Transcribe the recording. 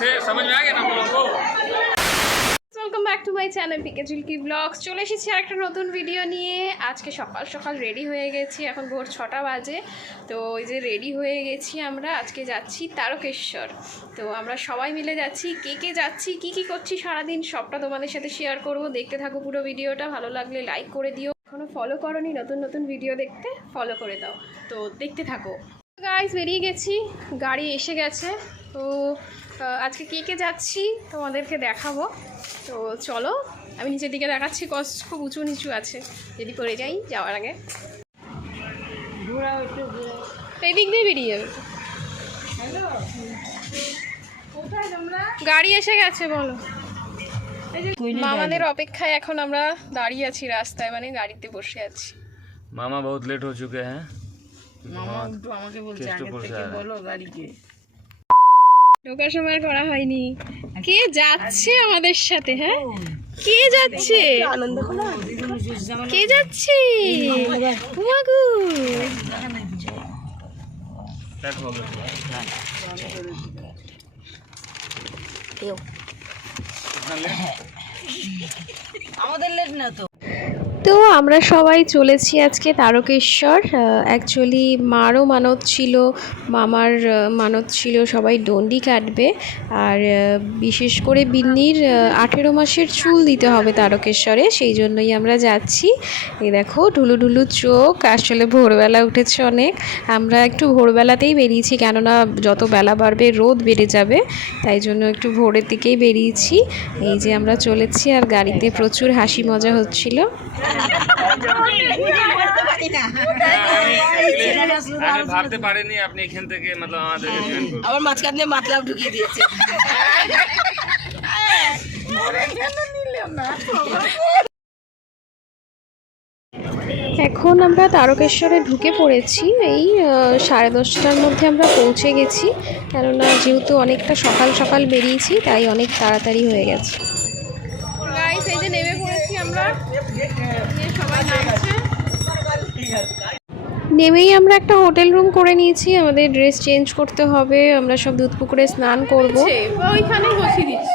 से समझ में आ गया ना आप लोगों को। Welcome back to my channel PK Jhulki vlogs. চলে এসেছি আর একটা নতুন ভিডিও নিয়ে। আজকে সকাল সকাল রেডি হয়ে গেছি, এখন ভোর 6টা বাজে। তো ওই যে রেডি হয়ে গেছি আমরা, আজকে যাচ্ছি তারকেশ্বর। তো আমরা সবাই মিলে যাচ্ছি। কে যাচ্ছি, কি করছি সারাদিন সবটা তোমাদের সাথে শেয়ার করব। দেখতে থাকো পুরো ভিডিওটা, ভালো লাগলে লাইক করে দিও। এখনও ফলো করোনি, নতুন নতুন ভিডিও দেখতে ফলো করে দাও। তো দেখতে থাকো। গাইস বেরিয়ে গেছি, গাড়ি এসে গেছে। তো আজকে কে যাচ্ছি তোমাদেরকে দেখাবো। তো চলো, আমি নিচের দিকে দেখাচ্ছি, খুব উঁচু নিচু আছে, যদি পড়ে যাই যাওয়ার আগে। এই দিক দিয়ে বেরিয়ে যাবে। গাড়ি এসে গেছে, বলো। মামাদের অপেক্ষায় এখন আমরা দাঁড়িয়ে আছি রাস্তায়, মানে গাড়িতে বসে আছি। मामा बहुत लेट हो चुके हैं। মামা তো আমাকে বলছে আগে থেকে বলো গাড়িকে। ঢোকার সময় করা হয়নি। কে যাচ্ছে আমাদের সাথে? হ্যাঁ, কে যাচ্ছে? আনন্দ করো। কে যাচ্ছে? উমাগু लेट हो गया। कितना लेट? আমাদের লেট না তো। তো আমরা সবাই চলেছি আজকে তারকেশ্বর। অ্যাকচুয়ালি মারও মানত ছিল, মামার মানত ছিল, সবাই ডন্ডি কাটবে। আর বিশেষ করে বিন্নির 18 মাসের চুল দিতে হবে তারকেশ্বরে, সেই জন্যই আমরা যাচ্ছি। এই দেখো ঢুলু ঢুলু চোখ, আসলে ভোরবেলা উঠেছে অনেক। আমরা একটু ভোরবেলাতেই বেরিয়েছি, কেননা যত বেলা বাড়বে রোদ বেড়ে যাবে, তাই জন্য একটু ভোরের দিকেই বেরিয়েছি। এই যে আমরা চলেছি, আর গাড়িতে প্রচুর হাসি মজা হচ্ছিল। আমি ভাবতে পারিনি আপনি এখান থেকে मतलब আমাদেরকে জয়েন করবেন। আবার মাঝখান দিয়ে মাতলাম ঢুকিয়ে দিয়েছে। এখন আমরা তারকেশ্বরে ঢুকে পড়েছি। এই 10:30টার মধ্যে আমরা পৌঁছে গেছি, কেননা যেহেতু অনেকটা সকাল সকাল বেরিয়েছি, তাই অনেক তাড়াতাড়ি হয়ে গেছে। গাইস, এই যে নেমে পড়েছি আমরা, সবাই নামছে। নেমেই আমরা একটা হোটেল রুম করে নিয়েছি, আমাদের ড্রেস চেঞ্জ করতে হবে, আমরা সব দুধপুকুরে স্নান করবো। ওইখানেই বসিয়ে দিচ্ছি।